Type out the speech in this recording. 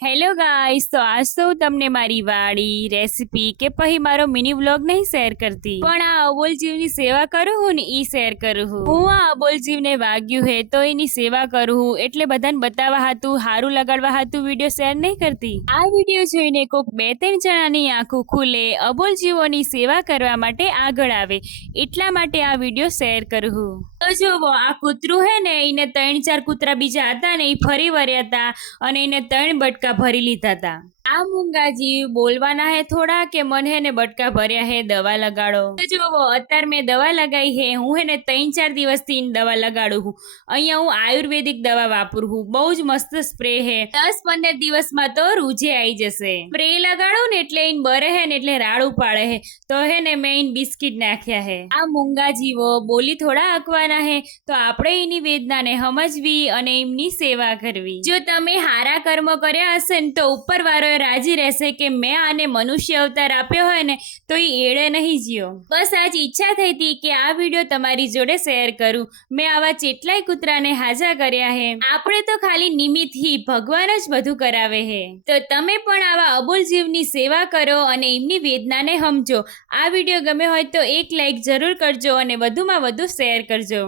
Hello guys, તો આજ તો હું તમને મારી વાડી રેસીપી કે પછી મારો મિની વ્લોગ નહીં શેર કરતી, પણ આ અબોલ જીવની સેવા કરું હું ને ઈ શેર કરું હું આ અબોલ જીવને વાગ્યું હે તો એની સેવા કરું હું, એટલે બધાને બતાવવા હાતું, હારું લગાડવા હાતું વિડીયો શેર નહીં કરતી। આ વિડીયો જોઈને કોક 2-3 જણાની આંખો ખુલે, અબોલ જીવોની સેવા કરવા માટે આગળ આવે, એટલા માટે આ વિડીયો શેર કરું હું। તો જોવો, આ કૂતરું હે ને, એને 3-4 કૂતરા બીજા હતા ને, એ ફરી વર્યા હતા અને એને 3 બટકા ભરી લીધા હતા। આ મૂંગાજી બોલવાના હે થોડા કે મને હે ને બટકા ભર્યા હે, દવા લગાડો। તો જોવો, અત્યારે મેં દવા લગાઈ હે, હું હે ને 3-4 દિવસથી દવા લગાડું હું। અહીંયા હું આયુર્વેદિક દવા વાપરું હું, બહુ જ મસ્ત સ્પ્રે હે, 10-15 દિવસમાં તો રૂજે આવી જશે। સ્પ્રે લગાડું ને એટલે એને બરે હે ને એટલે રાડું પાડે હે, તો હે ને મેં એને બિસ્કિટ નાખ્યા હે। આ મૂંગાજીવો બોલી થોડા અકવાના હે, તો આપણે એની વેદનાને સમજવી અને એમની સેવા કરવી। જો તમે હારા કર્મ કર્યા હશે ને તો ઉપરવાળો રાજી રહેશે કે મેં આને મનુષ્ય અવતાર આપ્યો હોય ને તો એ એડે નહીં જ્યો। બસ આજ ઈચ્છા થઈ હતી કે આ વિડીયો તમારી જોડે શેર કરું। મેં આવા ચેટલાય કૂતરાને હાજા કર્યા હે, આપણે તો ખાલી નિમિત્ત હી, ભગવાન જ બધું કરાવે હે। તો તમે પણ આવા અબોલ જીવની સેવા કરો અને એમની વેદનાને સમજો। આ વિડીયો ગમે હોય તો એક લાઈક જરૂર કરજો અને વધુમાં વધુ શેર કરજો।